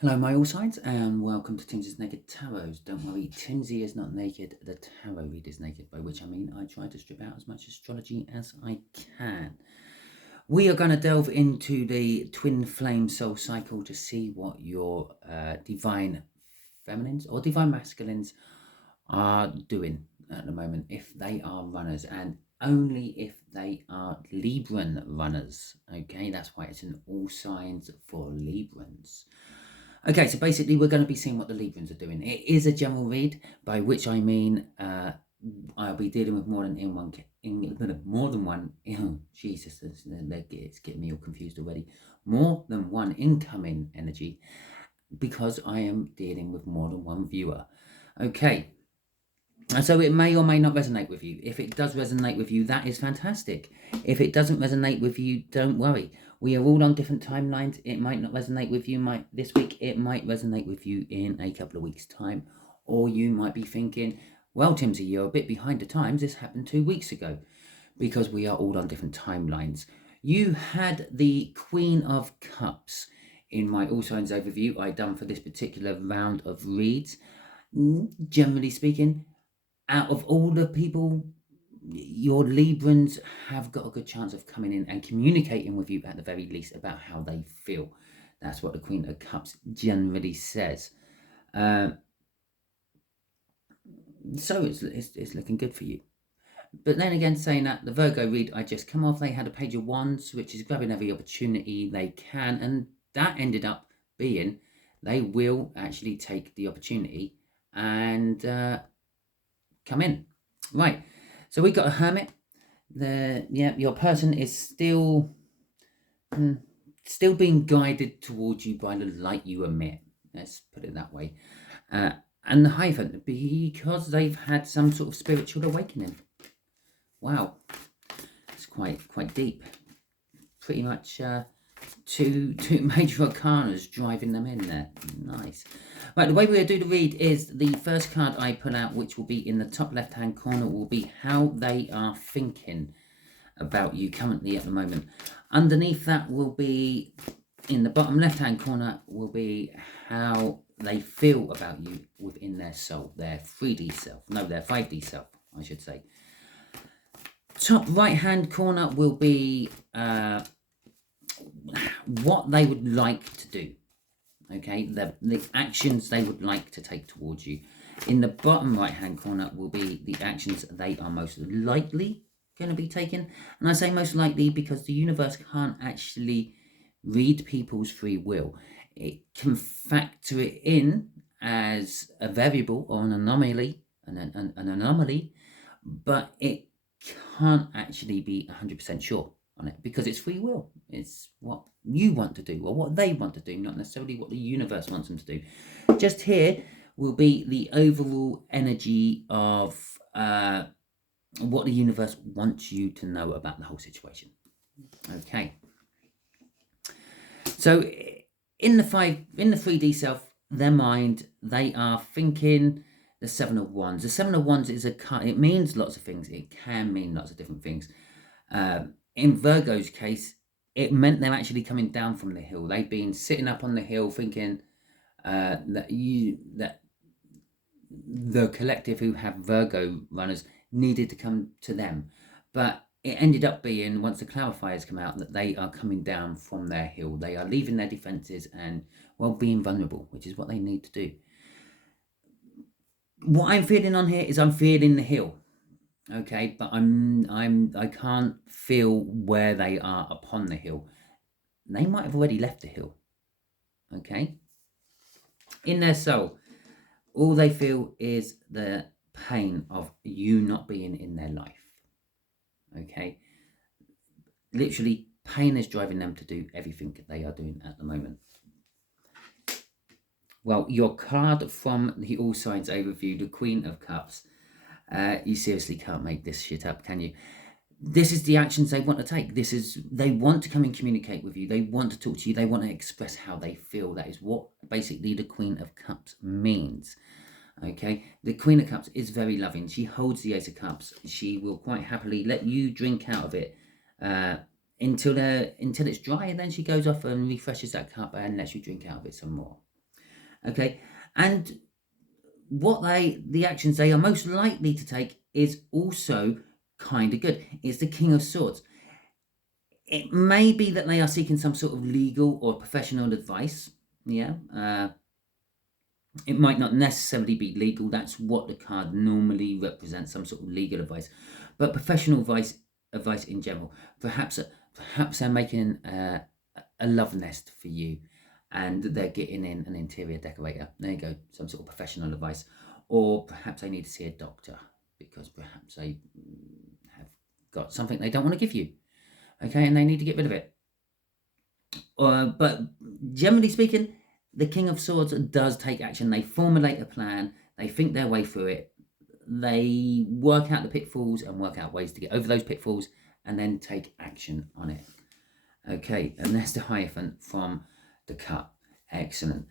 Hello, my all signs, and welcome to Timsy's Naked Tarot. Don't worry, Timsy is not naked. The tarot read is naked, by which I mean I try to strip out as much astrology as I can. We are going to delve into the twin flame soul cycle to see what your divine feminines or divine masculines are doing at the moment, if they are runners, and only if they are Libran runners. Okay, that's why it's an all signs for Librans. Okay, so basically we're going to be seeing what the Librans are doing. It is a general read, by which I mean I'll be dealing with more than more than one. Oh, Jesus, it's getting me all confused already. More than one incoming energy, because I am dealing with more than one viewer. Okay, and so it may or may not resonate with you. If it does resonate with you, that is fantastic. If it doesn't resonate with you, don't worry. We are all on different timelines. It might not resonate with you this week. It might resonate with you in a couple of weeks' time. Or you might be thinking, well, Timsy, you're a bit behind the times. This happened 2 weeks ago. Because we are all on different timelines. You had the Queen of Cups in my All Signs overview I done for this particular round of reads. Generally speaking, out of all the people, your Librans have got a good chance of coming in and communicating with you at the very least about how they feel. That's what the Queen of Cups generally says. So it's looking good for you. But then again, saying that, the Virgo read I just come off, they had a Page of Wands, which is grabbing every opportunity they can, and that ended up being they will actually take the opportunity and come in. Right, so we got a Hermit. Your person is still being guided towards you by the light you emit. Let's put it that way. And the Hierophant, because they've had some sort of spiritual awakening. Wow, it's quite deep. Pretty much two major arcanas driving them in there. Nice. Right, the way we're going to do the read is the first card I pull out, which will be in the top left-hand corner, will be how they are thinking about you currently at the moment. Underneath that will be, in the bottom left-hand corner, will be how they feel about you within their soul, their 3D self. No, their 5D self, I should say. Top right-hand corner will be what they would like to do. Okay, the actions they would like to take towards you. In the bottom right-hand corner will be the actions they are most likely going to be taken. And I say most likely because the universe can't actually read people's free will. It can factor it in as a variable or an anomaly, but it can't actually be 100% sure on it because it's free will. It's what you want to do or what they want to do, not necessarily what the universe wants them to do. Just here will be the overall energy of what the universe wants you to know about the whole situation. Okay. So in the 3D self, their mind, they are thinking the Seven of Wands. The Seven of Wands is a card. It means lots of things. It can mean lots of different things. In Virgo's case, it meant they're actually coming down from the hill. They've been sitting up on the hill thinking that the collective who have Virgo runners needed to come to them. But it ended up being, once the clarifiers come out, that they are coming down from their hill. They are leaving their defenses and, well, being vulnerable, which is what they need to do. What I'm feeling on here is I'm feeling the hill. Okay, but I can't feel where they are upon the hill. They might have already left the hill. Okay, in their soul, all they feel is the pain of you not being in their life. Okay, literally, pain is driving them to do everything they are doing at the moment. Well, your card from the All Signs overview, the Queen of Cups. You seriously can't make this shit up, can you? This is the actions they want to take. They want to come and communicate with you. They want to talk to you. They want to express how they feel. That is what basically the Queen of Cups means. Okay, the Queen of Cups is very loving. She holds the Ace of Cups. She will quite happily let you drink out of it until it's dry, and then she goes off and refreshes that cup and lets you drink out of it some more. Okay, and what the actions they are most likely to take is also kind of good. It's the King of Swords. It may be that they are seeking some sort of legal or professional advice. Yeah, it might not necessarily be legal. That's what the card normally represents, some sort of legal advice, but professional advice in general. Perhaps they're making a love nest for you, and they're getting in an interior decorator. There you go, some sort of professional advice. Or perhaps they need to see a doctor because perhaps they have got something they don't want to give you. Okay, and they need to get rid of it. But generally speaking, the King of Swords does take action. They formulate a plan. They think their way through it. They work out the pitfalls and work out ways to get over those pitfalls and then take action on it. Okay, and that's the Hierophant from the cut. Excellent.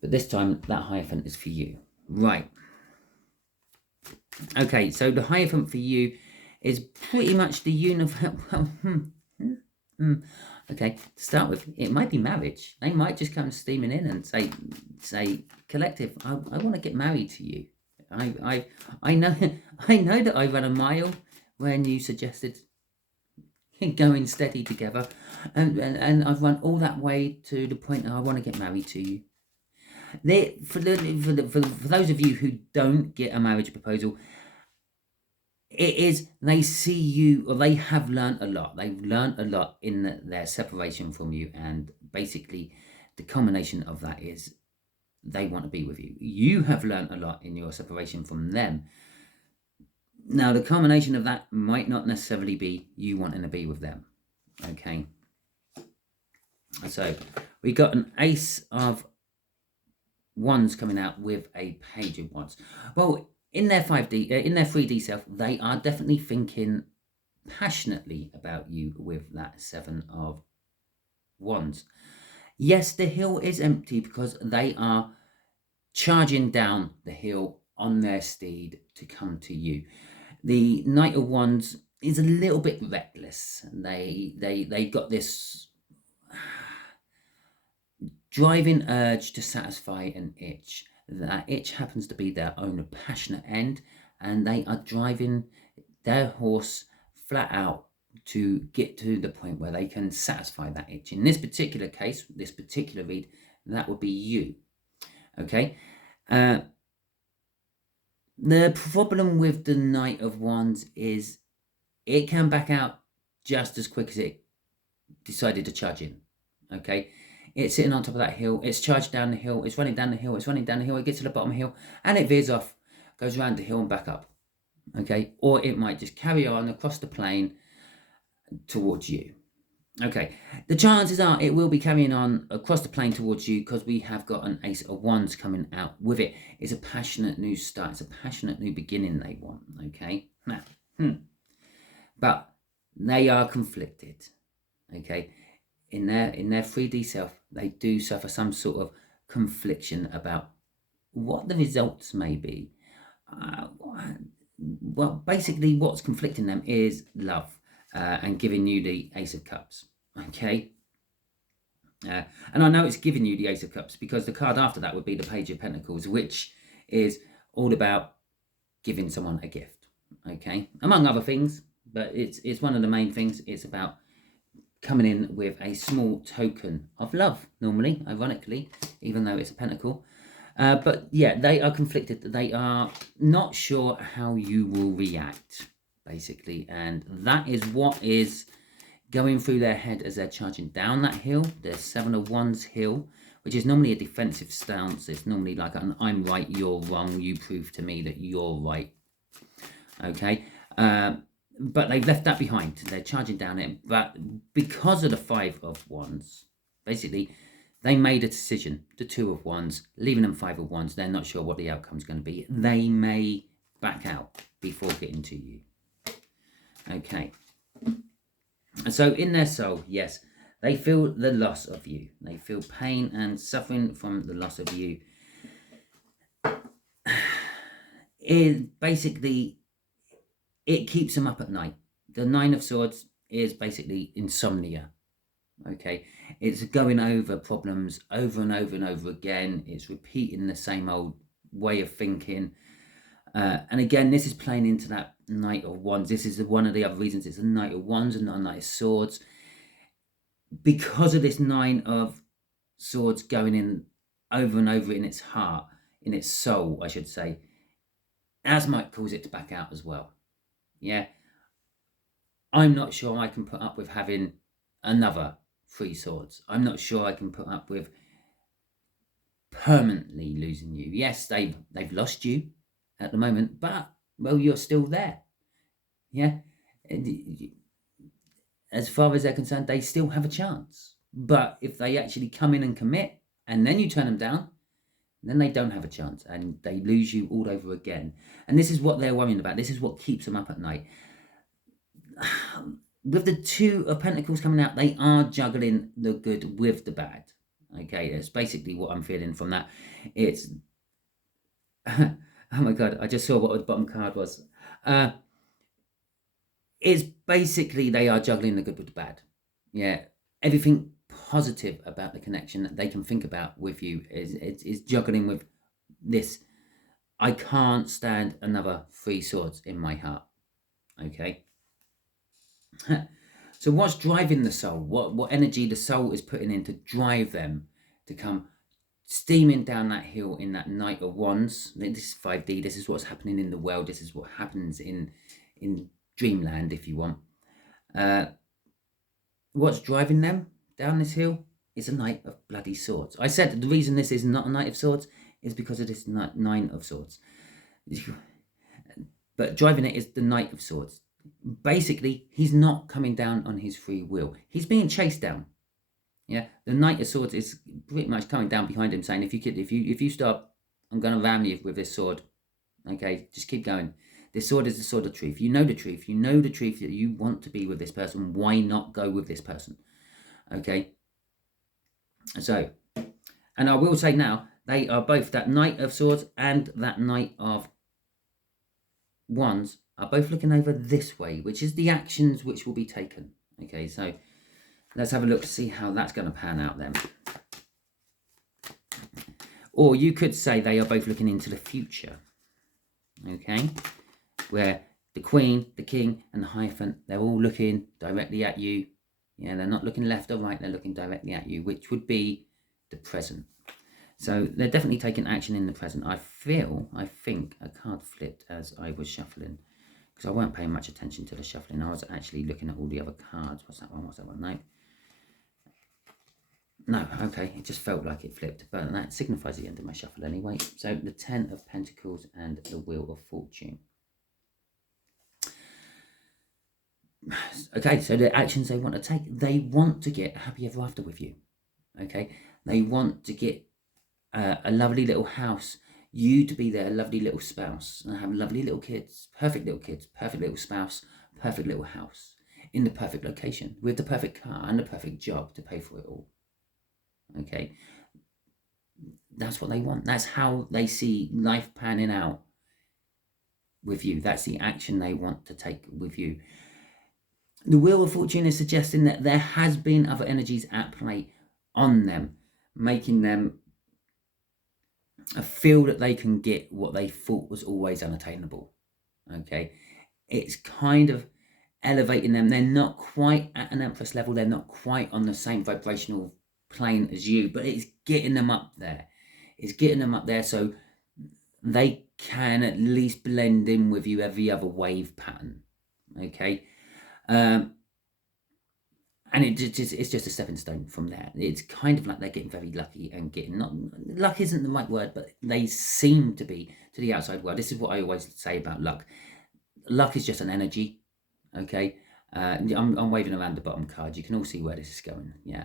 But this time, that Hierophant is for you. Right. Okay, so the Hierophant for you is pretty much the universe. Okay, to start with, it might be marriage. They might just come steaming in and say, collective, I want to get married to you. I know that I ran a mile when you suggested going steady together, and I've run all that way to the point that I want to get married to you. For those of you who don't get a marriage proposal, it is they see you, or they have learned a lot. They've learned a lot in their separation from you, and basically the culmination of that is they want to be with you. You have learned a lot in your separation from them. Now, the culmination of that might not necessarily be you wanting to be with them. Okay. So we got an Ace of Wands coming out with a Page of Wands. Well, in their 3D self, they are definitely thinking passionately about you with that Seven of Wands. Yes, the hill is empty because they are charging down the hill on their steed to come to you. The Knight of Wands is a little bit reckless. They got this driving urge to satisfy an itch. That itch happens to be their own passionate end, and they are driving their horse flat out to get to the point where they can satisfy that itch. In this particular case, this particular read, that would be you. Okay. The problem with the Knight of Wands is it can back out just as quick as it decided to charge in. Okay. It's sitting on top of that hill. It's charged down the hill. It's running down the hill. It's running down the hill. It gets to the bottom of the hill and it veers off, goes around the hill and back up. Okay. Or it might just carry on across the plain towards you. Okay. The chances are it will be carrying on across the plain towards you because we have got an Ace of Wands coming out with it. It's a passionate new start. It's a passionate new beginning they want. Okay. Now, but they are conflicted. Okay. In their 3D self, they do suffer some sort of confliction about what the results may be. Well, basically, what's conflicting them is love and giving you the Ace of Cups. Okay. And I know it's giving you the Ace of Cups because the card after that would be the Page of Pentacles, which is all about giving someone a gift. Okay. Among other things, but it's one of the main things. It's about coming in with a small token of love, normally, ironically, even though it's a pentacle. But yeah, they are conflicted. They are not sure how you will react, basically. And that is what is going through their head as they're charging down that hill. There's Seven of Wands hill, which is normally a defensive stance. It's normally like an I'm right, you're wrong. You prove to me that you're right. Okay. But they've left that behind. They're charging down it. But because of the Five of Wands, basically, they made a decision. The Two of Wands, leaving them Five of Wands. They're not sure what the outcome's going to be. They may back out before getting to you. Okay. And so in their soul, yes, they feel the loss of you. They feel pain and suffering from the loss of you. It keeps them up at night. The Nine of Swords is basically insomnia. Okay. It's going over problems over and over and over again. It's repeating the same old way of thinking. And again, this is playing into that Knight of Wands. This is one of the other reasons it's a Knight of Wands and not a Knight of Swords. Because of this Nine of Swords going in over and over in its heart, in its soul, I should say, as might cause it to back out as well. Yeah. I'm not sure I can put up with having another 3 swords. I'm not sure I can put up with permanently losing you. Yes, they've lost you at the moment, but, well, you're still there. Yeah. As far as they're concerned, they still have a chance. But if they actually come in and commit, and then you turn them down, then they don't have a chance, and they lose you all over again. And this is what they're worrying about. This is what keeps them up at night. With the 2 of Pentacles coming out, they are juggling the good with the bad. Okay, that's basically what I'm feeling from that. It's oh my god, I just saw what the bottom card was. It's basically they are juggling the good with the bad. Yeah, everything positive about the connection that they can think about with you is juggling with this. I can't stand another 3 swords in my heart. Okay. So what's driving the soul? What energy the soul is putting in to drive them to come steaming down that hill in that Knight of Wands? This is 5D. This is what's happening in the world. This is what happens in dreamland, if you want. What's driving them down this hill is a Knight of bloody Swords. I said the reason this is not a Knight of Swords is because of this 9 of Swords. But driving it is the Knight of Swords. Basically, he's not coming down on his free will. He's being chased down. Yeah, the Knight of Swords is pretty much coming down behind him, saying, if you stop, I'm going to ram you with this sword. Okay, just keep going. This sword is the sword of truth. You know the truth. You know the truth that you want to be with this person. Why not go with this person? Okay. So, and I will say now, they are both, that Knight of Swords and that Knight of Wands are both looking over this way, which is the actions which will be taken. Okay, so let's have a look to see how that's going to pan out then. Or you could say they are both looking into the future. Okay, where the Queen, the King, and the Hierophant, they're all looking directly at you. Yeah, they're not looking left or right, they're looking directly at you, which would be the present. So they're definitely taking action in the present. I think a card flipped as I was shuffling, because I weren't paying much attention to the shuffling. I was actually looking at all the other cards. What's that one? What's that one? No, okay, it just felt like it flipped, but that signifies the end of my shuffle anyway. So the 10 of Pentacles and the Wheel of Fortune. Okay, so the actions they want to take, they want to get happy ever after with you. Okay, they want to get a lovely little house, you to be their lovely little spouse, and have lovely little kids, perfect little spouse, perfect little house, in the perfect location, with the perfect car and the perfect job to pay for it all. Okay, that's what they want. That's how they see life panning out with you. That's the action they want to take with you. The Wheel of Fortune is suggesting that there has been other energies at play on them, making them feel that they can get what they thought was always unattainable. Okay, it's kind of elevating them. They're not quite at an Empress level. They're not quite on the same vibrational plane as you, but it's getting them up there. It's getting them up there so they can at least blend in with you every other wave pattern. Okay, and it's just a stepping stone from there. It's kind of like they're getting very lucky and getting, not luck isn't the right word, but they seem to be to the outside world. This is what I always say about luck. Luck is just an energy. Okay, I'm waving around the bottom card. You can all see where this is going. Yeah,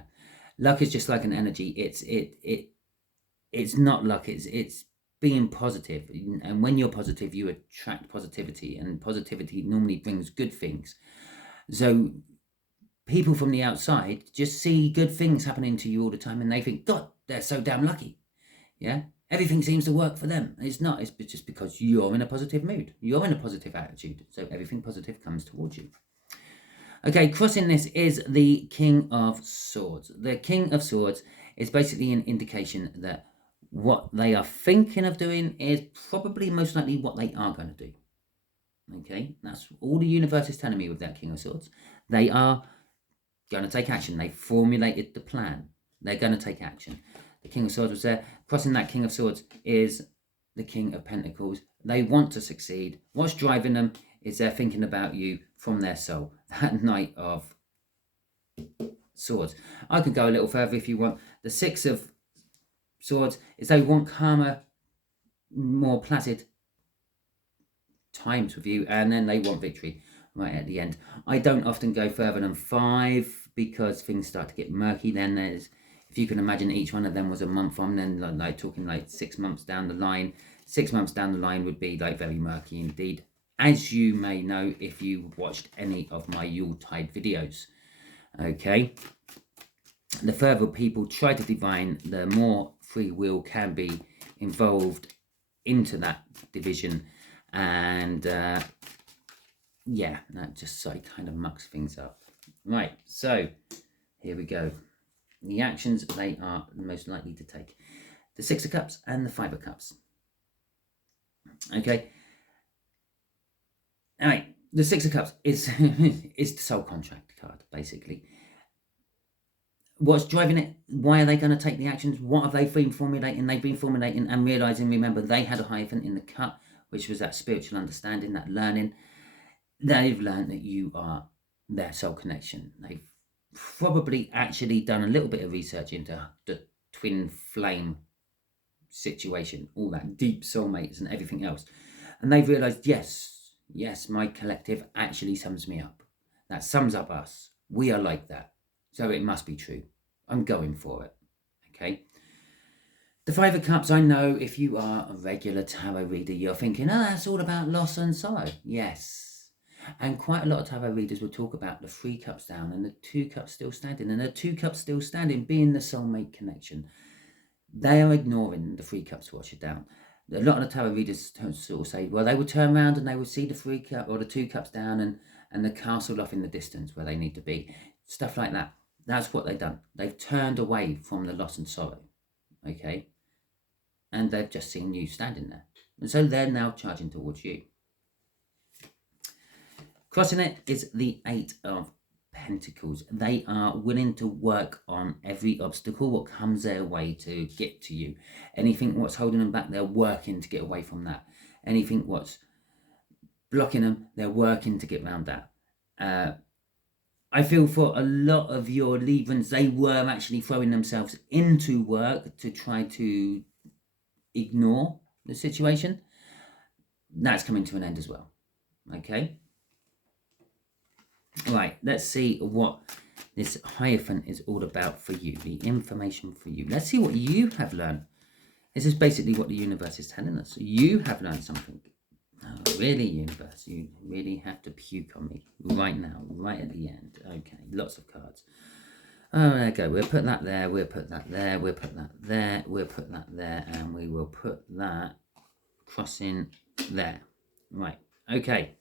luck is just like an energy. It's not luck. It's being positive, and when you're positive, you attract positivity, and positivity normally brings good things. So people from the outside just see good things happening to you all the time, and they think, God, they're so damn lucky. Yeah, everything seems to work for them. It's not. It's just because you're in a positive mood. You're in a positive attitude, so everything positive comes towards you. Okay, crossing this is the King of Swords. The King of Swords is basically an indication that what they are thinking of doing is probably most likely what they are going to do. Okay, that's all the universe is telling me with that King of Swords. They are going to take action. They formulated the plan. They're going to take action. The King of Swords was there. Crossing that King of Swords is the King of Pentacles. They want to succeed. What's driving them is they're thinking about you from their soul. That Knight of Swords. I could go a little further if you want. The Six of Swords is they want calmer, more placid times with you, and then they want victory right at the end. I don't often go further than 5 because things start to get murky. Then there's, if you can imagine, each one of them was a month on, then like talking like 6 months down the line. 6 months down the line would be like very murky indeed, as you may know if you watched any of my Yuletide videos. Okay, the further people try to divine, the more free will can be involved into that division, and yeah, that just so kind of mucks things up. Right, so here we go. The actions they are most likely to take: the Six of Cups and the Five of Cups. Okay, all right, the Six of Cups is is the soul contract card, basically. What's driving it? Why are they going to take the actions? What have they been formulating? They've been formulating and realizing, remember, they had a hyphen in the cup, which was that spiritual understanding, that learning. They've learned that you are their soul connection. They've probably actually done a little bit of research into the twin flame situation, all that deep soulmates and everything else. And they've realized, yes, my collective actually sums me up. That sums up us. We are like that. So it must be true. I'm going for it. Okay. The Five of Cups, I know if you are a regular tarot reader, you're thinking, oh, that's all about loss and sorrow. Yes. And quite a lot of tarot readers will talk about the 3 cups down and the 2 cups still standing. And the 2 cups still standing being the soulmate connection. They are ignoring the 3 cups wash it down. A lot of the tarot readers sort of say, well, they would turn around and they would see the 3 cup or the 2 cups down and the castle off in the distance where they need to be. Stuff like that. That's what they've done. They've turned away from the loss and sorrow. Okay? And they've just seen you standing there. And so they're now charging towards you. Crossing it is the 8 of Pentacles. They are willing to work on every obstacle what comes their way to get to you. Anything what's holding them back, they're working to get away from that. Anything what's blocking them, they're working to get around that. I feel for a lot of your Librans, they were actually throwing themselves into work to try to ignore the situation. That's coming to an end as well. Okay? Right, let's see what this Hierophant is all about for you, the information for you. Let's see what you have learned. This is basically what the universe is telling us. You have learned something. Oh, really, universe? You really have to puke on me right now, right at the end. Okay, lots of cards. Oh, there we go. We'll put that there. We'll put that there. We'll put that there. We'll put that there. And we will put that crossing there. Right. Okay.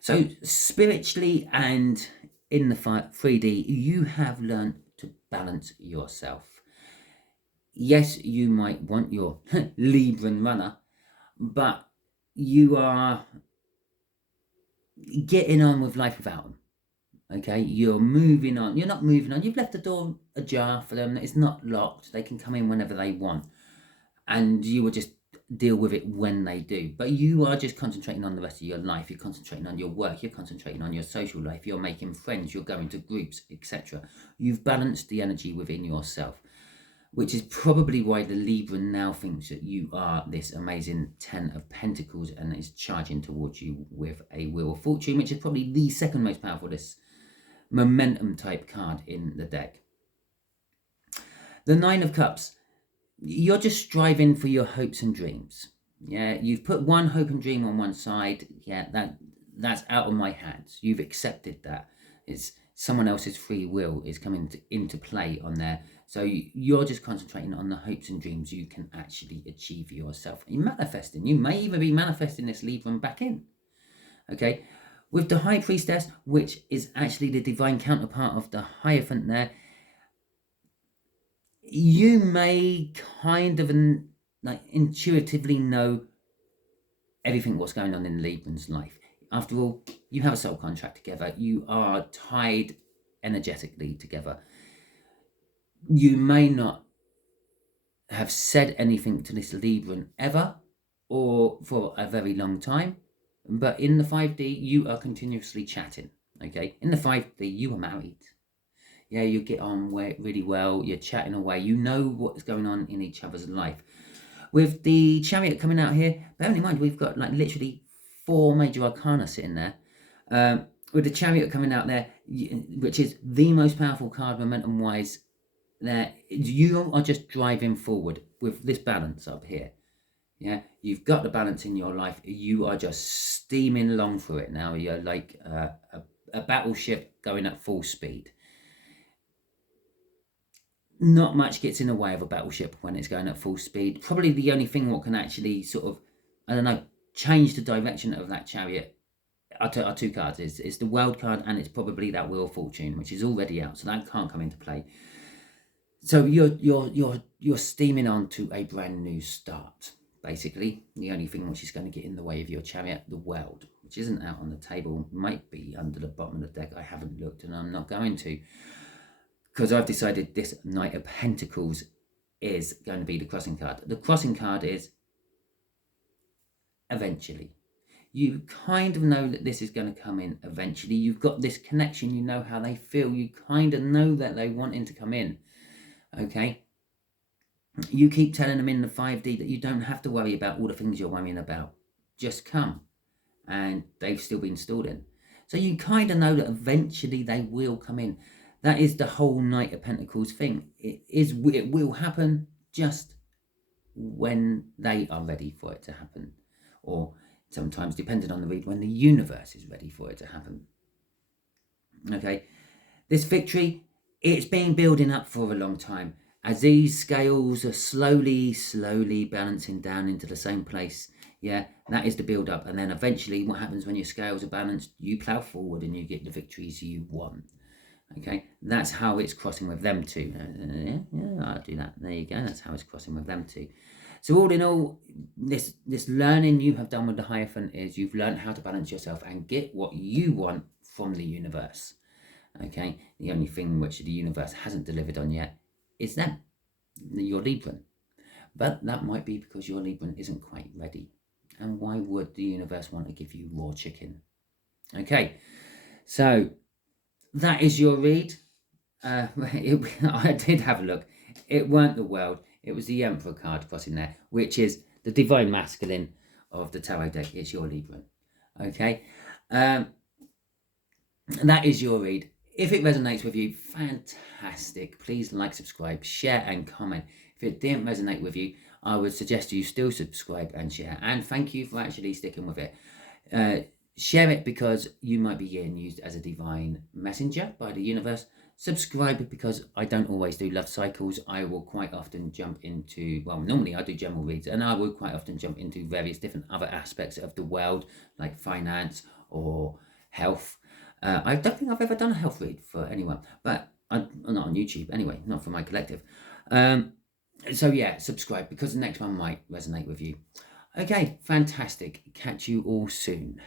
So spiritually and in the 3D, you have learned to balance yourself. Yes, you might want your Libran runner, but you are getting on with life without them. Okay, you're moving on. You're not moving on. You've left the door ajar for them. It's not locked. They can come in whenever they want. And you will just deal with it when they do. But you are just concentrating on the rest of your life. You're concentrating on your work. You're concentrating on your social life. You're making friends. You're going to groups, etc. You've balanced the energy within yourself, which is probably why the Libra now thinks that you are this amazing 10 of Pentacles and is charging towards you with a Wheel of Fortune, which is probably the second most powerful, this momentum type card in the deck. The 9 of Cups, you're just striving for your hopes and dreams. Yeah, you've put one hope and dream on one side. Yeah, that's out of my hands. You've accepted that. It's someone else's free will is coming into play on there. So you're just concentrating on the hopes and dreams you can actually achieve for yourself. You're manifesting. You may even be manifesting this Libra back in. Okay. With the High Priestess, which is actually the divine counterpart of the Hierophant there, you may kind of intuitively know everything what's going on in Libran's life. After all, you have a soul contract together. You are tied energetically together. You may not have said anything to this Libran ever or for a very long time, but in the 5D, you are continuously chatting, okay? In the 5D, you are married. Yeah, you get on really well. You're chatting away. You know what's going on in each other's life. With the Chariot coming out here, bearing in mind, we've got like literally 4 major arcana sitting there. With the Chariot coming out there, which is the most powerful card momentum-wise, there you are just driving forward with this balance up here. Yeah, you've got the balance in your life. You are just steaming along through it now. You're like a battleship going at full speed. Not much gets in the way of a battleship when it's going at full speed. Probably the only thing what can actually sort of, I don't know, change the direction of that Chariot are 2 cards. It's the World card, and it's probably that Wheel of Fortune, which is already out, so that can't come into play. So you're steaming on to a brand new start. Basically, the only thing which is going to get in the way of your Chariot, the World, which isn't out on the table, might be under the bottom of the deck. I haven't looked, and I'm not going to, because I've decided this Knight of Pentacles is going to be the crossing card. The crossing card is eventually. You kind of know that this is going to come in eventually. You've got this connection. You know how they feel. You kind of know that they wanting to come in. Okay? You keep telling them in the 5D that you don't have to worry about all the things you're worrying about. Just come. And they've still been stalled in. So you kind of know that eventually they will come in. That is the whole Knight of Pentacles thing. It will happen just when they are ready for it to happen. Or sometimes, depending on the read, when the universe is ready for it to happen. Okay? This victory, it's been building up for a long time. As these scales are slowly balancing down into the same place. Yeah, that is the build up. And then eventually what happens when your scales are balanced, you plough forward and you get the victories you want. Okay, that's how it's crossing with them too. Yeah, I'll do that. There you go. That's how it's crossing with them too. So all in all, this learning you have done with the Hierophant is you've learned how to balance yourself and get what you want from the universe. Okay, the only thing which the universe hasn't delivered on yet is them, your Libran. But that might be because your Libran isn't quite ready. And why would the universe want to give you raw chicken? Okay, so that is your read. I did have a look. It weren't the World. It was the Emperor card crossing there, which is the Divine Masculine of the Tarot deck. It's your Libran. Okay? That is your read. If it resonates with you, fantastic. Please like, subscribe, share, and comment. If it didn't resonate with you, I would suggest you still subscribe and share. And thank you for actually sticking with it. Share it because you might be getting used as a divine messenger by the universe. Subscribe because I don't always do love cycles. I will quite often jump into, well, normally I do general reads, and I will quite often jump into various different other aspects of the world, like finance or health. I don't think I've ever done a health read for anyone, but I'm not on YouTube anyway, not for my collective. So yeah, subscribe because the next one might resonate with you. Okay, fantastic. Catch you all soon.